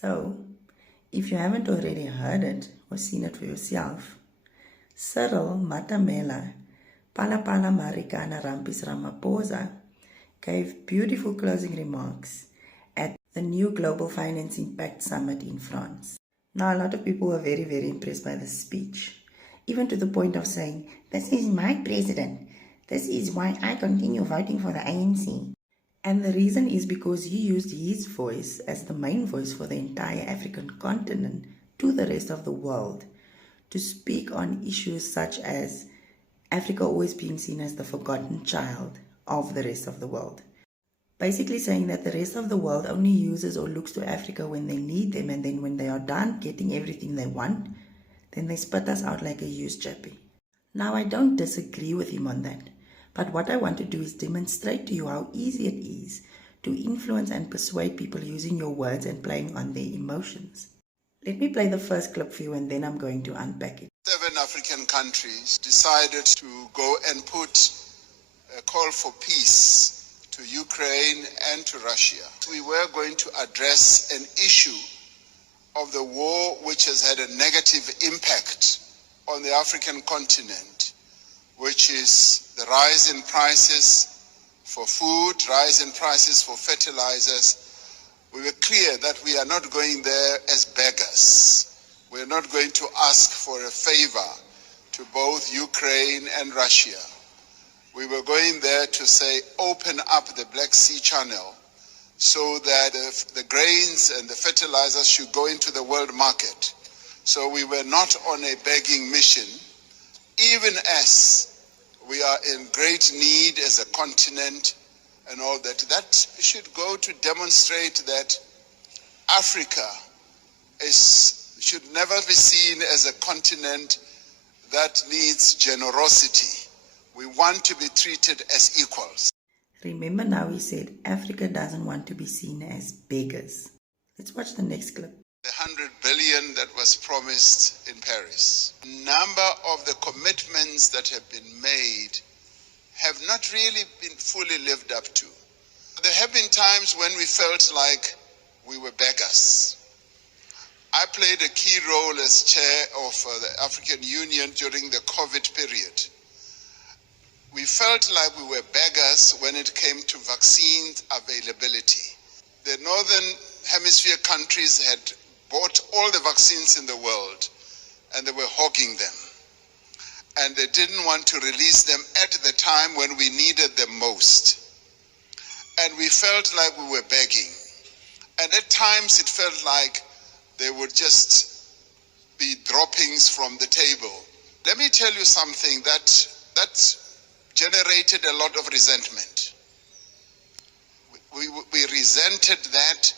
So, if you haven't already heard it or seen it for yourself, Cyril Matamela, Palapala Marika and Ramaphosa gave beautiful closing remarks at the new Global Finance Impact Summit in France. Now, a lot of people were very, very impressed by this speech, even to the point of saying, "This is my president. This is why I continue voting for the ANC." And the reason is because he used his voice as the main voice for the entire African continent to the rest of the world to speak on issues such as Africa always being seen as the forgotten child of the rest of the world. Basically saying that the rest of the world only uses or looks to Africa when they need them, and then when they are done getting everything they want, then they spit us out like a used chappy. Now, I don't disagree with him on that, but what I want to do is demonstrate to you how easy it is to influence and persuade people using your words and playing on their emotions. Let me play the first clip for you and then I'm going to unpack it. 7 African countries decided to go and put a call for peace to Ukraine and to Russia. We were going to address an issue of the war which has had a negative impact on the African continent, which is the rise in prices for food, rise in prices for fertilizers. We were clear that we are not going there as beggars. We are not going to ask for a favor to both Ukraine and Russia. We were going there to say, open up the Black Sea Channel so that the grains and the fertilizers should go into the world market. So we were not on a begging mission, even as we are in great need as a continent and all that. That should go to demonstrate that Africa should never be seen as a continent that needs generosity. We want to be treated as equals. Remember now he said Africa doesn't want to be seen as beggars. Let's watch the next clip. The 100 billion that was promised in Paris. Number of the commitments that have been made have not really been fully lived up to. There have been times when we felt like we were beggars. I played a key role as chair of the African Union during the COVID period. We felt like we were beggars when it came to vaccine availability. The Northern Hemisphere countries had bought all the vaccines in the world and they were hogging them. And they didn't want to release them at the time when we needed them most. And we felt like we were begging. And at times it felt like they would just be droppings from the table. Let me tell you something that generated a lot of resentment. We resented that,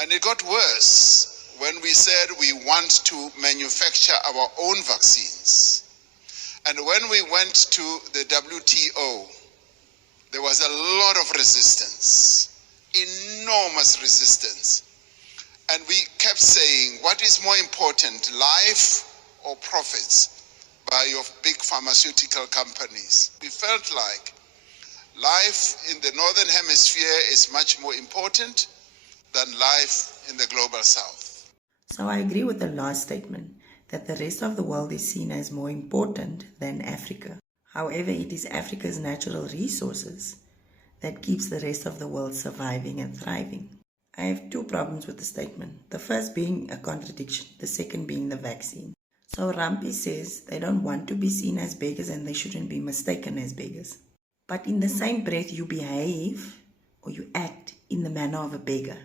and it got worse when we said we want to manufacture our own vaccines. And when we went to the WTO, there was a lot of resistance, enormous resistance. And we kept saying, what is more important, life or profits by your big pharmaceutical companies? We felt like life in the Northern Hemisphere is much more important than life in the global South. So I agree with the last statement, that the rest of the world is seen as more important than Africa. However, it is Africa's natural resources that keeps the rest of the world surviving and thriving. I have 2 problems with the statement. The first being a contradiction, the second being the vaccine. So Rampi says they don't want to be seen as beggars and they shouldn't be mistaken as beggars. But in the same breath, you behave or you act in the manner of a beggar.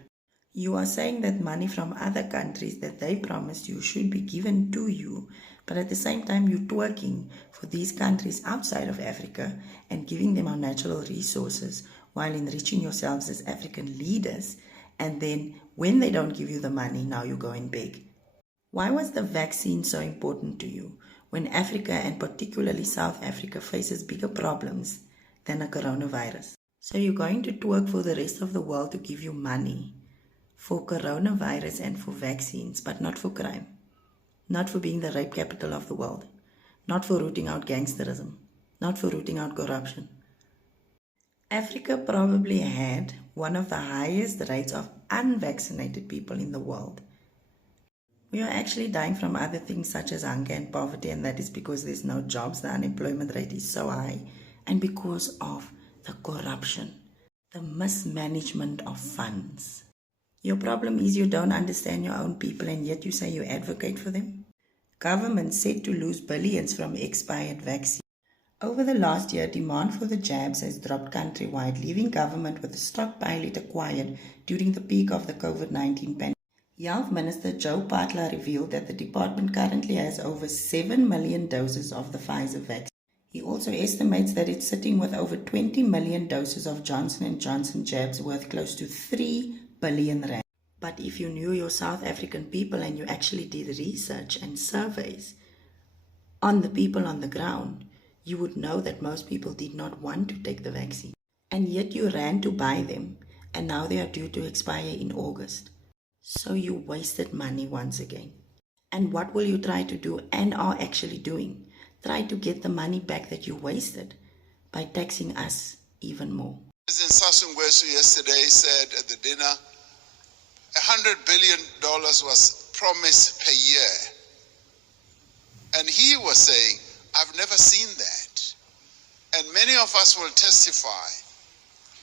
You are saying that money from other countries that they promised you should be given to you, but at the same time you're twerking for these countries outside of Africa and giving them our natural resources while enriching yourselves as African leaders, and then when they don't give you the money, now you go and beg. Why was the vaccine so important to you when Africa and particularly South Africa faces bigger problems than a coronavirus? So you're going to twerk for the rest of the world to give you money for coronavirus and for vaccines, but not for crime, not for being the rape capital of the world, not for rooting out gangsterism, not for rooting out corruption. Africa probably had one of the highest rates of unvaccinated people in the world. We are actually dying from other things such as hunger and poverty, and that is because there's no jobs, the unemployment rate is so high, and because of the corruption, the mismanagement of funds. Your problem is you don't understand your own people and yet you say you advocate for them. Governments said to lose billions from expired vaccines. Over the last year, demand for the jabs has dropped countrywide, leaving government with a stockpile it acquired during the peak of the COVID-19 pandemic. Health Minister Joe Patla revealed that the department currently has over 7 million doses of the Pfizer vaccine. He also estimates that it's sitting with over 20 million doses of Johnson & Johnson jabs worth close to 3 billion rand. But if you knew your South African people and you actually did research and surveys on the people on the ground, you would know that most people did not want to take the vaccine. And yet you ran to buy them, and now they are due to expire in August. So you wasted money once again. And what will you try to do and are actually doing? Try to get the money back that you wasted by taxing us even more. President Sassou Nguesso yesterday said at the dinner, $100 billion was promised per year. And he was saying, I've never seen that. And many of us will testify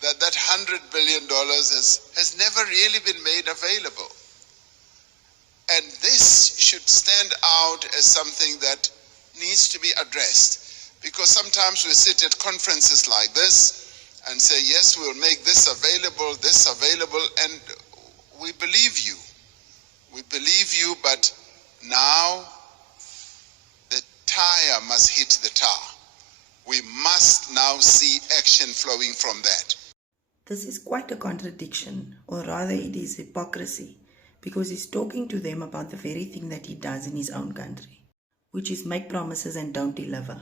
that that $100 billion has never really been made available. And this should stand out as something that needs to be addressed. Because sometimes we sit at conferences like this and say, yes, we'll make this available, and we believe you. We believe you, but now the tire must hit the tar. We must now see action flowing from that. This is quite a contradiction, or rather it is hypocrisy, because he's talking to them about the very thing that he does in his own country, which is make promises and don't deliver.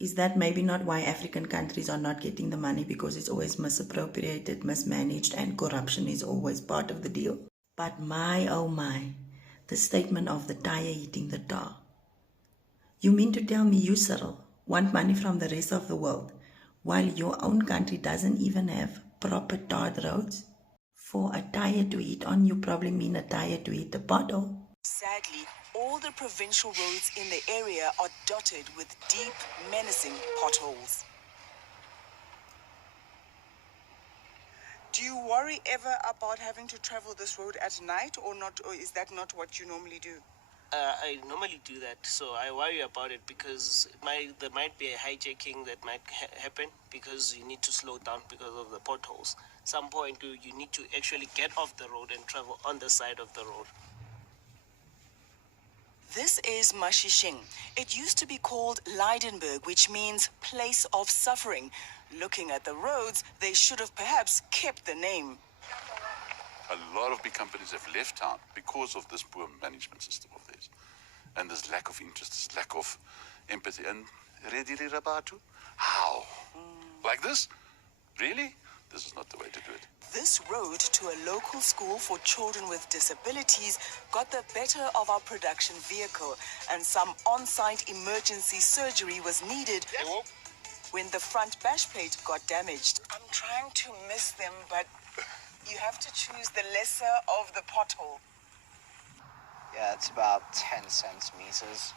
Is that maybe not why African countries are not getting the money, because it's always misappropriated, mismanaged, and corruption is always part of the deal? But my, oh my, the statement of the tire hitting the tar. You mean to tell me you, Cyril, want money from the rest of the world, while your own country doesn't even have proper tarred roads? For a tire to hit on, you probably mean a tire to hit the pothole. Sadly, all the provincial roads in the area are dotted with deep, menacing potholes. Do you worry ever about having to travel this road at night or not, or is that not what you normally do? I normally do that, so I worry about it because there might be a hijacking that might happen because you need to slow down because of the potholes. Some point you need to actually get off the road and travel on the side of the road. This is Mashishing. It used to be called Leidenburg, which means place of suffering. Looking at the roads, they should have perhaps kept the name. A lot of big companies have left town because of this poor management system of theirs. And this lack of interest, this lack of empathy. And readily rabatu? How? Like this? Really? This is not the way to do it. This road to a local school for children with disabilities got the better of our production vehicle, and some on-site emergency surgery was needed when the front bash plate got damaged. I'm trying to miss them, but you have to choose the lesser of the pothole. Yeah, it's about 10 centimeters.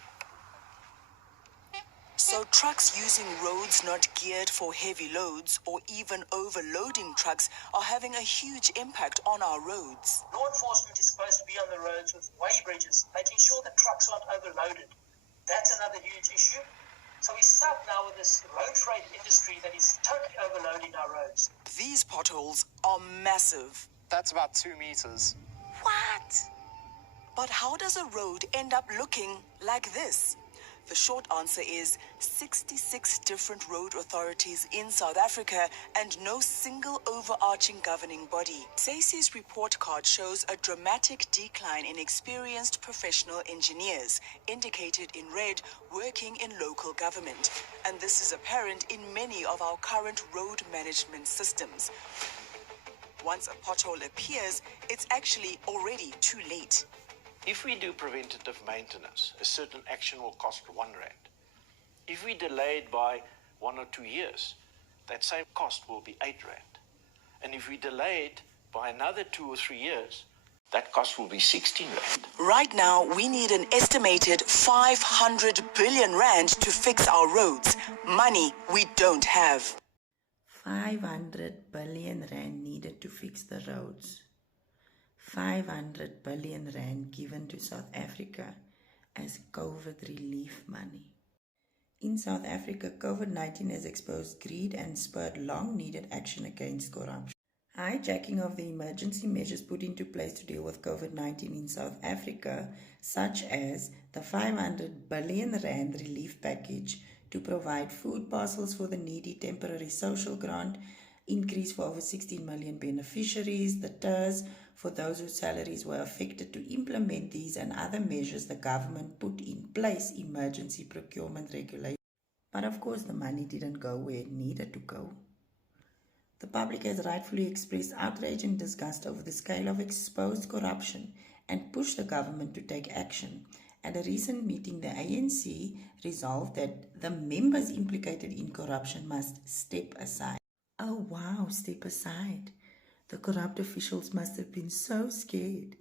So trucks using roads not geared for heavy loads or even overloading trucks are having a huge impact on our roads. Law enforcement is supposed to be on the roads with weigh bridges, making sure that trucks aren't overloaded. That's another huge issue. So we're stuck now with this road freight industry that is totally overloading our roads. These potholes are massive. That's about 2 meters. What? But how does a road end up looking like this? The short answer is 66 different road authorities in South Africa and no single overarching governing body. SACE's report card shows a dramatic decline in experienced professional engineers, indicated in red, working in local government. And this is apparent in many of our current road management systems. Once a pothole appears, it's actually already too late. If we do preventative maintenance, a certain action will cost R1. If we delay it by 1 or 2 years, that same cost will be 8 rand. And if we delay it by another 2 or 3 years, that cost will be 16 rand. Right now, we need an estimated 500 billion rand to fix our roads. Money we don't have. 500 billion rand needed to fix the roads. 500 billion rand given to South Africa as COVID relief money. In South Africa, COVID-19 has exposed greed and spurred long-needed action against corruption. Hijacking of the emergency measures put into place to deal with COVID-19 in South Africa, such as the 500 billion rand relief package to provide food parcels for the needy, temporary social grant, increase for over 16 million beneficiaries, the TERS for those whose salaries were affected. To implement these and other measures, the government put in place emergency procurement regulations. But of course, the money didn't go where it needed to go. The public has rightfully expressed outrage and disgust over the scale of exposed corruption and pushed the government to take action. At a recent meeting, the ANC resolved that the members implicated in corruption must step aside. Oh wow, step aside. The corrupt officials must have been so scared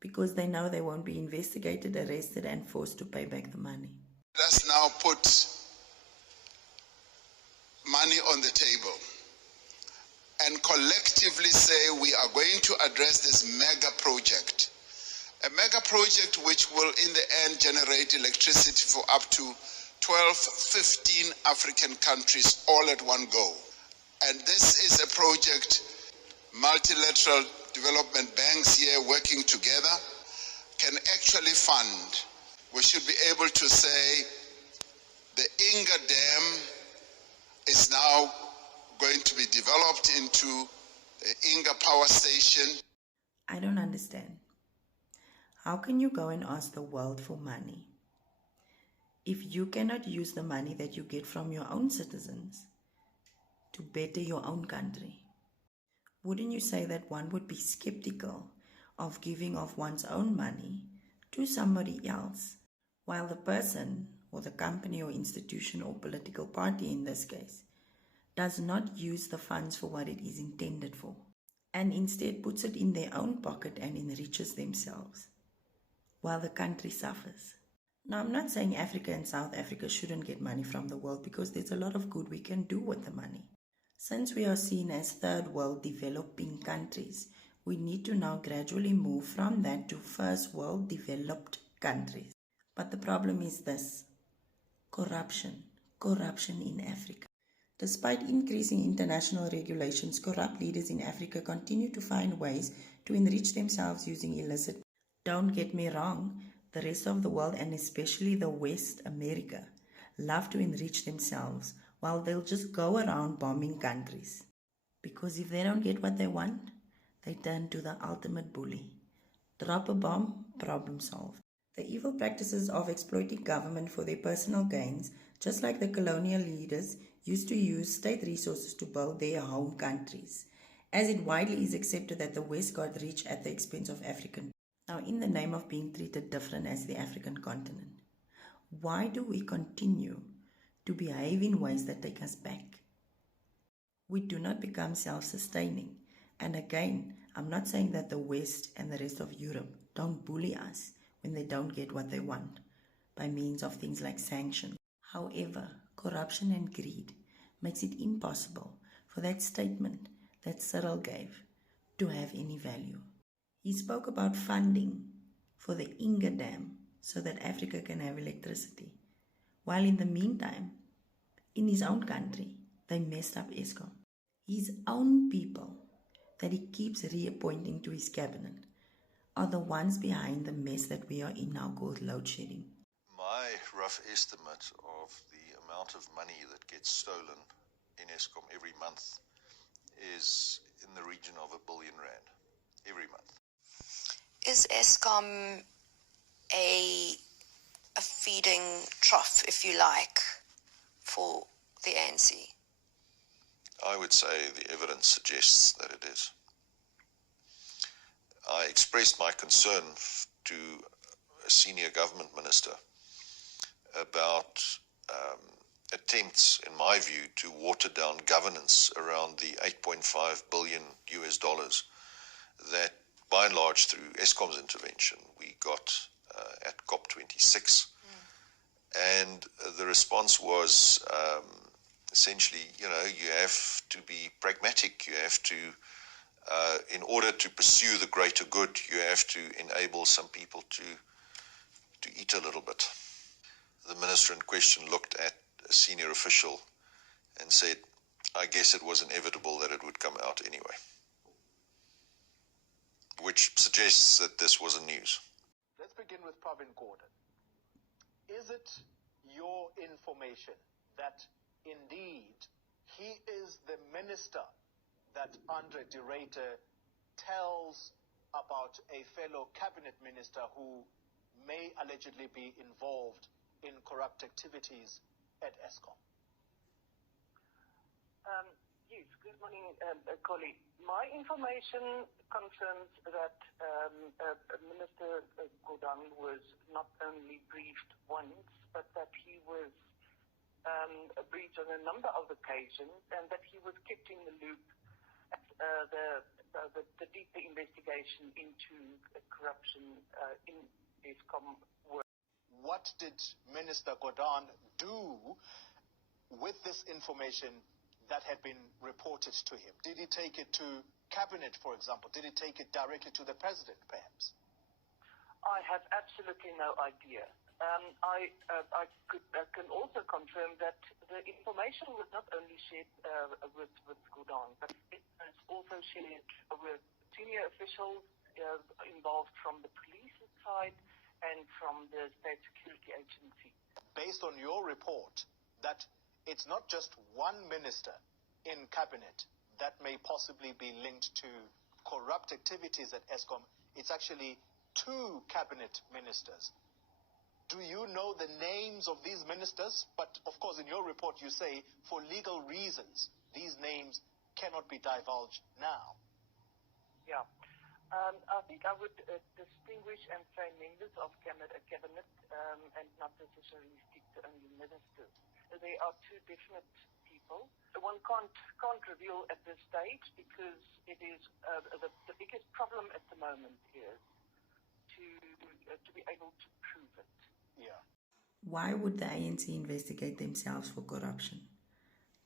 because they know they won't be investigated, arrested, and forced to pay back the money. Let us now put money on the table and collectively say we are going to address this mega project. A mega project which will in the end generate electricity for up to 12, 15 African countries all at one go. And this is a project, multilateral development banks here working together can actually fund. We should be able to say the Inga Dam is now going to be developed into the Inga Power Station. I don't understand. How can you go and ask the world for money if you cannot use the money that you get from your own citizens to better your own country? Wouldn't you say that one would be skeptical of giving of one's own money to somebody else, while the person or the company or institution or political party in this case does not use the funds for what it is intended for, and instead puts it in their own pocket and enriches themselves, while the country suffers? Now, I'm not saying Africa and South Africa shouldn't get money from the world, because there's a lot of good we can do with the money. Since we are seen as third world developing countries, we need to now gradually move from that to first world developed countries. But the problem is this: corruption in Africa. Despite increasing international regulations, corrupt leaders in Africa continue to find ways to enrich themselves using illicit. Don't get me wrong, the rest of the world, and especially the West America, love to enrich themselves while they'll just go around bombing countries. Because if they don't get what they want, they turn to the ultimate bully. Drop a bomb, problem solved. The evil practices of exploiting government for their personal gains, just like the colonial leaders used to use state resources to build their home countries, as it widely is accepted that the West got rich at the expense of African. Now, in the name of being treated different as the African continent, why do we continue to behave in ways that take us back? We do not become self-sustaining. And again, I'm not saying that the West and the rest of Europe don't bully us when they don't get what they want by means of things like sanctions. However, corruption and greed makes it impossible for that statement that Cyril gave to have any value. He spoke about funding for the Inga Dam so that Africa can have electricity, while in the meantime, in his own country, they messed up Eskom. His own people that he keeps reappointing to his cabinet are the ones behind the mess that we are in now called load shedding. My rough estimate of the amount of money that gets stolen in Eskom every month is in the region of R1 billion every month. Is Eskom a feeding trough, if you like, for the ANC? I would say the evidence suggests that it is. I expressed my concern to a senior government minister about attempts, in my view, to water down governance around the $8.5 billion that, by and large, through Eskom's intervention, we got at COP26. And the response was essentially, you have to be pragmatic. You have to, in order to pursue the greater good, you have to enable some people to eat a little bit. The minister in question looked at a senior official and said, I guess it was inevitable that it would come out anyway, which suggests that this wasn't news. Let's begin with Pravin Gordhan. Is it your information that indeed he is the minister that Andre de Ruyter tells about a fellow cabinet minister who may allegedly be involved in corrupt activities at Eskom? Yes, good morning, colleague. My information confirms that Minister Gordhan was not only briefed once, but that he was briefed on a number of occasions, and that he was kept in the loop at the deeper investigation into corruption in Eskom work. What did Minister Gordhan do with this information that had been reported to him? Did he take it to cabinet, for example? Did he take it directly to the president, perhaps? I have absolutely no idea. I can also confirm that the information was not only shared with Gordhan, but it was also shared with senior officials involved from the police side and from the State Security Agency. Based on your report, that it's not just one minister in cabinet that may possibly be linked to corrupt activities at Eskom, it's actually two cabinet ministers. Do you know the names of these ministers? But of course, in your report, you say for legal reasons, these names cannot be divulged now. Yeah. I think I would distinguish and say members of cabinet and not necessarily stick to only ministers. There are two different people. One can't reveal at this stage because it is the biggest problem at the moment is to be able to prove it. Yeah. Why would the ANC investigate themselves for corruption?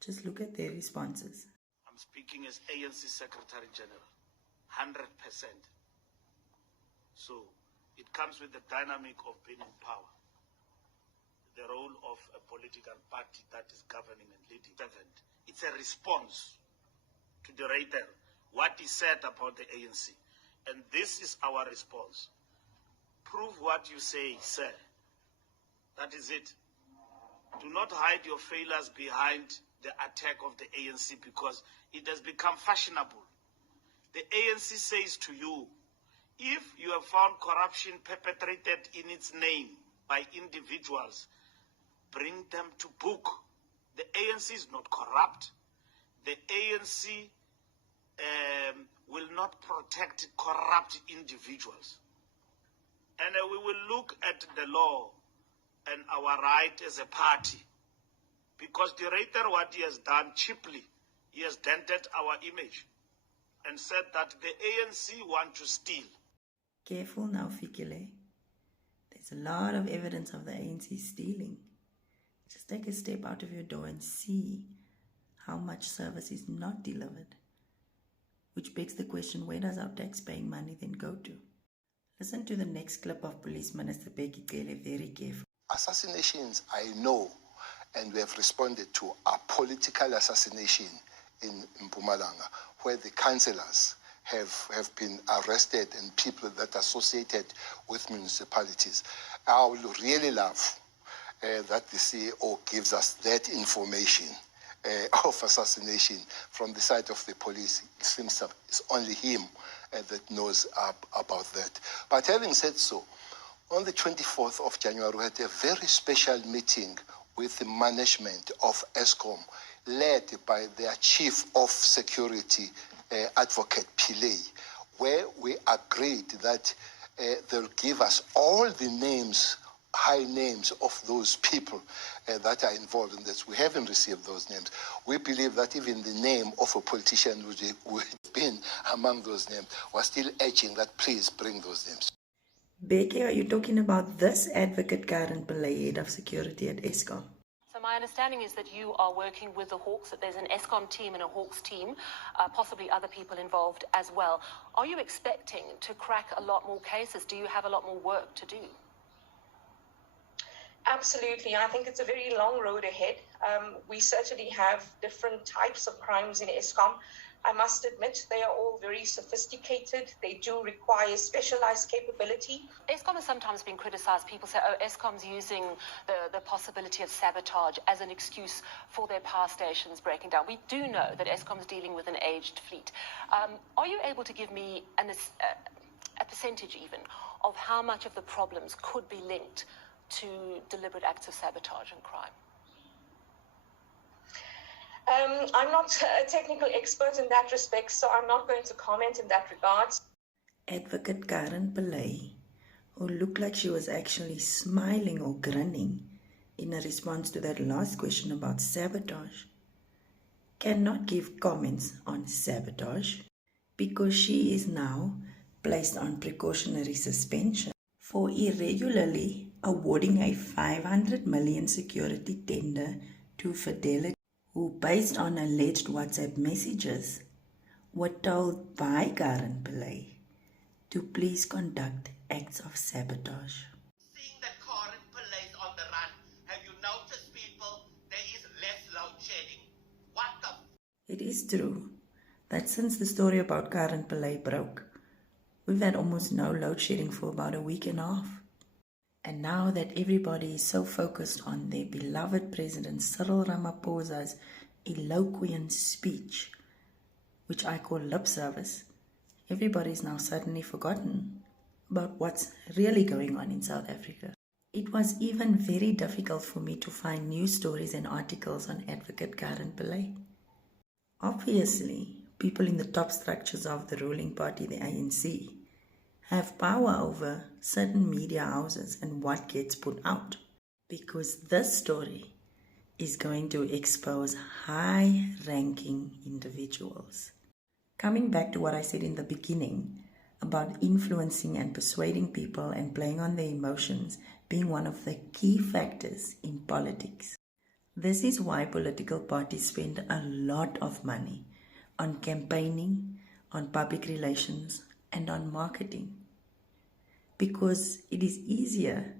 Just look at their responses. I'm speaking as ANC Secretary General, 100%. So it comes with the dynamic of being in power. The role of a political party that is governing and leading. It's a response to the Ruyter, what he said about the ANC. And this is our response. Prove what you say, sir. That is it. Do not hide your failures behind the attack of the ANC because it has become fashionable. The ANC says to you, if you have found corruption perpetrated in its name by individuals, bring them to book. The ANC is not corrupt. The ANC will not protect corrupt individuals. And we will look at the law and our right as a party. Because the Ruyter, what he has done cheaply, he has dented our image and said that the ANC want to steal. Careful now, Fikile. There's a lot of evidence of the ANC stealing. Just take a step out of your door and see how much service is not delivered. Which begs the question, where does our tax-paying money then go to? Listen to the next clip of Police Minister Becky Cele very carefully. Assassinations, I know, and we have responded to, are political assassination in Mpumalanga, where the councillors have been arrested and people that are associated with municipalities. I would really love that the CEO gives us that information of assassination from the side of the police. It seems that it's only him that knows about that. But having said so, on the 24th of January, we had a very special meeting with the management of Eskom, led by their Chief of Security, Advocate Pillay, where we agreed that they'll give us all the names high names of those people that are involved in this. We haven't received those names. We believe that even the name of a politician who had been among those names was still urging that please bring those names. Becky, are you talking about this advocate Karen Pillay, head of security at Eskom? So my understanding is that you are working with the Hawks, that there's an Eskom team and a Hawks team, possibly other people involved as well. Are you expecting to crack a lot more cases? Do you have a lot more work to do? Absolutely. I think it's a very long road ahead. We certainly have different types of crimes in Eskom. I must admit, they are all very sophisticated. They do require specialized capability. Eskom has sometimes been criticized. People say, oh, Eskom's using the possibility of sabotage as an excuse for their power stations breaking down. We do know that Eskom's dealing with an aged fleet. Are you able to give me a percentage even of how much of the problems could be linked to deliberate acts of sabotage and crime? I'm not a technical expert in that respect, so I'm not going to comment in that regard. Advocate Karen Pillay, who looked like she was actually smiling or grinning in a response to that last question about sabotage, cannot give comments on sabotage because she is now placed on precautionary suspension for irregularly awarding a 500 million security tender to Fidelity, who, based on alleged WhatsApp messages, were told by Karen Pillay to please conduct acts of sabotage. Seeing that Karen Pillay is on the run, have you noticed, people, there is less load shedding? What the... It is true that since the story about Karen Pillay broke, we've had almost no load shedding for about a week and a half. And now that everybody is so focused on their beloved President Cyril Ramaphosa's eloquent speech, which I call lip service, everybody's now suddenly forgotten about what's really going on in South Africa. It was even very difficult for me to find news stories and articles on advocate Karen Pillay. Obviously, people in the top structures of the ruling party, the ANC, have power over certain media houses and what gets put out, because this story is going to expose high-ranking individuals. Coming back to what I said in the beginning about influencing and persuading people and playing on their emotions being one of the key factors in politics. This is why political parties spend a lot of money on campaigning, on public relations, and on marketing, because it is easier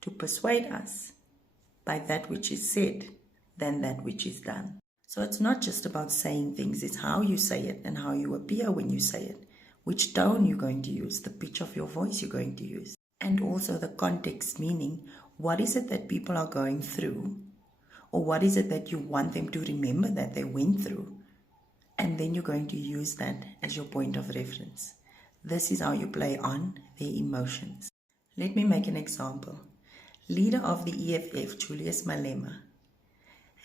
to persuade us by that which is said than that which is done. So it's not just about saying things, it's how you say it and how you appear when you say it, which tone you're going to use, the pitch of your voice you're going to use, and also the context, meaning what is it that people are going through, or what is it that you want them to remember that they went through, and then you're going to use that as your point of reference. This is how you play on their emotions. Let me make an example. Leader of the EFF, Julius Malema,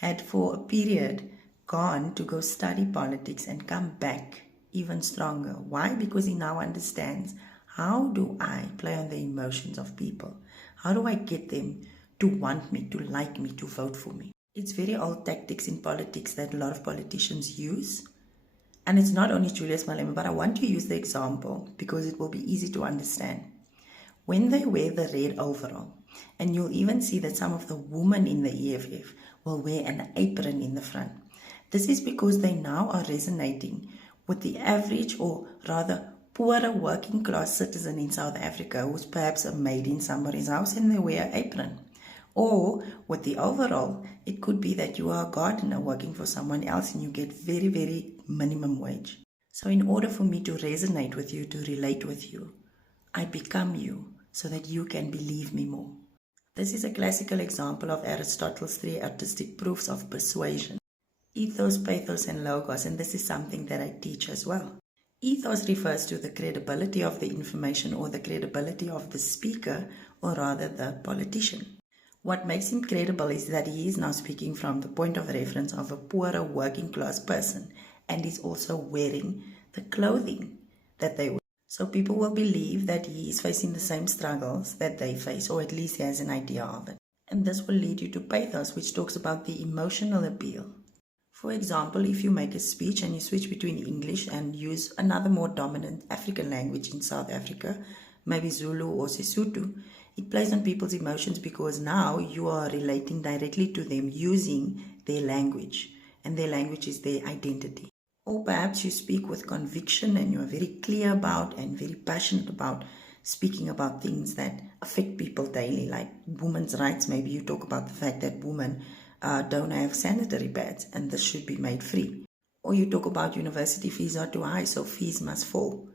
had for a period gone to go study politics and come back even stronger. Why? Because he now understands, how do I play on the emotions of people? How do I get them to want me, to like me, to vote for me? It's very old tactics in politics that a lot of politicians use. And it's not only Julius Malema, but I want to use the example because it will be easy to understand. When they wear the red overall, and you'll even see that some of the women in the EFF will wear an apron in the front. This is because they now are resonating with the average, or rather poorer working class citizen in South Africa who's perhaps a maid in somebody's house and they wear an apron. Or with the overall, it could be that you are a gardener working for someone else and you get very, very minimum wage. So in order for me to resonate with you, to relate with you, I become you so that you can believe me more. This is a classical example of Aristotle's 3 artistic proofs of persuasion: ethos, pathos, and logos, and this is something that I teach as well. Ethos refers to the credibility of the information or the credibility of the speaker, or rather the politician. What makes him credible is that he is now speaking from the point of reference of a poorer working class person and is also wearing the clothing that they wear. So people will believe that he is facing the same struggles that they face, or at least he has an idea of it. And this will lead you to pathos, which talks about the emotional appeal. For example, if you make a speech and you switch between English and use another more dominant African language in South Africa, maybe Zulu or Sesotho, it plays on people's emotions because now you are relating directly to them using their language, and their language is their identity. Or perhaps you speak with conviction and you are very clear about and very passionate about speaking about things that affect people daily, like women's rights. Maybe you talk about the fact that women don't have sanitary pads and this should be made free. Or you talk about university fees are too high, so fees must fall.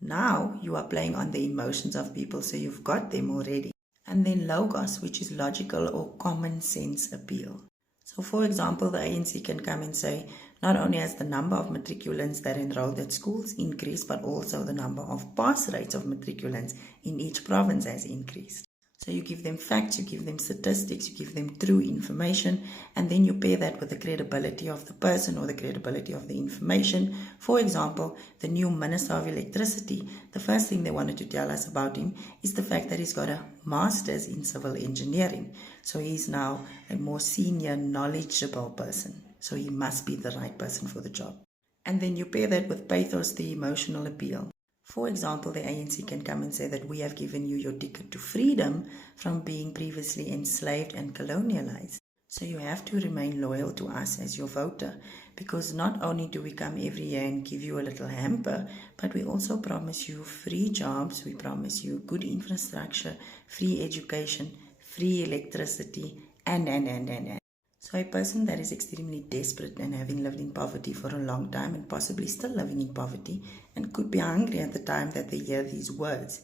Now you are playing on the emotions of people, so you've got them already. And then logos, which is logical or common sense appeal. So for example, the ANC can come and say, not only has the number of matriculants that enrolled at schools increased, but also the number of pass rates of matriculants in each province has increased. So you give them facts, you give them statistics, you give them true information, and then you pair that with the credibility of the person or the credibility of the information. For example, the new Minister of Electricity, the first thing they wanted to tell us about him is the fact that he's got a master's in civil engineering. So he's now a more senior, knowledgeable person. So he must be the right person for the job. And then you pair that with pathos, the emotional appeal. For example, the ANC can come and say that we have given you your ticket to freedom from being previously enslaved and colonialized. So you have to remain loyal to us as your voter, because not only do we come every year and give you a little hamper, but we also promise you free jobs, we promise you good infrastructure, free education, free electricity, and. So a person that is extremely desperate and having lived in poverty for a long time and possibly still living in poverty and could be hungry at the time that they hear these words,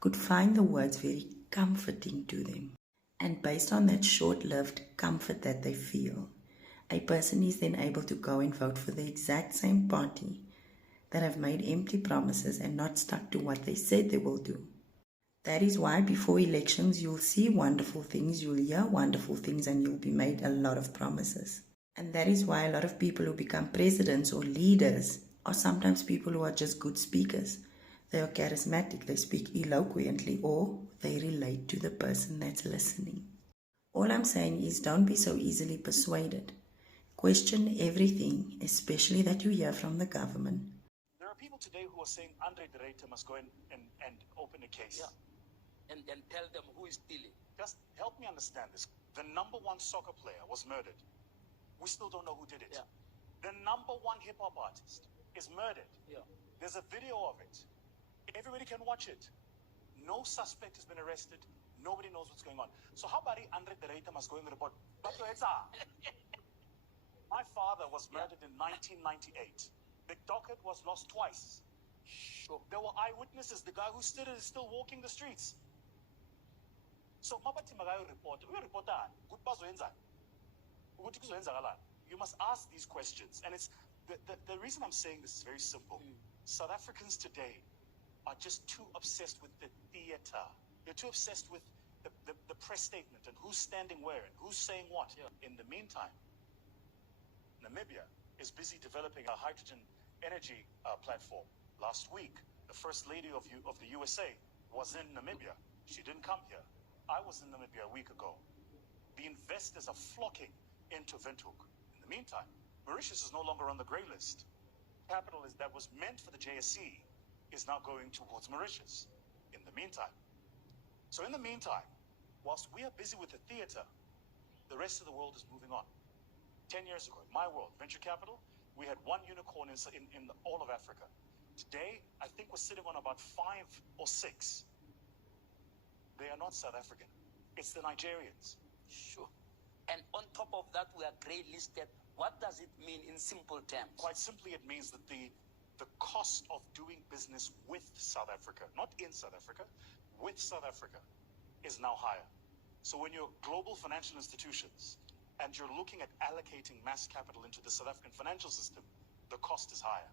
could find the words very comforting to them. And based on that short-lived comfort that they feel, a person is then able to go and vote for the exact same party that have made empty promises and not stuck to what they said they will do. That is why before elections you'll see wonderful things, you'll hear wonderful things, and you'll be made a lot of promises. And that is why a lot of people who become presidents or leaders are sometimes people who are just good speakers. They are charismatic, they speak eloquently, or they relate to the person that's listening. All I'm saying is don't be so easily persuaded. Question everything, especially that you hear from the government. There are people today who are saying Andre de Ruyter must go and open a case. Yeah. And tell them who is stealing. Just help me understand this. The number one soccer player was murdered. We still don't know who did it. Yeah. The number one hip-hop artist is murdered. Yeah. There's a video of it. Everybody can watch it. No suspect has been arrested. Nobody knows what's going on. So how about Andre de Ruyter must go and report? My father was murdered in 1998. The docket was lost twice. Sure. There were eyewitnesses. The guy who stood is still walking the streets. So you must ask these questions. And it's the reason I'm saying this is very simple. South Africans today are just too obsessed with the theater. They're too obsessed with the press statement and who's standing where and who's saying what. Yeah. In the meantime, Namibia is busy developing a hydrogen energy platform. Last week, the First Lady of the USA was in Namibia. She didn't come here. I was in Namibia a week ago. The investors are flocking into Windhoek. In the meantime, Mauritius is no longer on the grey list. Capital that was meant for the JSE is now going towards Mauritius. In the meantime. So in the meantime, whilst we are busy with the theater, the rest of the world is moving on. 10 years ago, in my world, venture capital, we had one unicorn in all of Africa. Today, I think we're sitting on about 5 or 6. They are not South African. It's the Nigerians. Sure. And on top of that, we are grey listed. What does it mean in simple terms? Quite simply, it means that the cost of doing business with South Africa, not in South Africa, with South Africa, is now higher. So when you're global financial institutions and you're looking at allocating mass capital into the South African financial system, the cost is higher.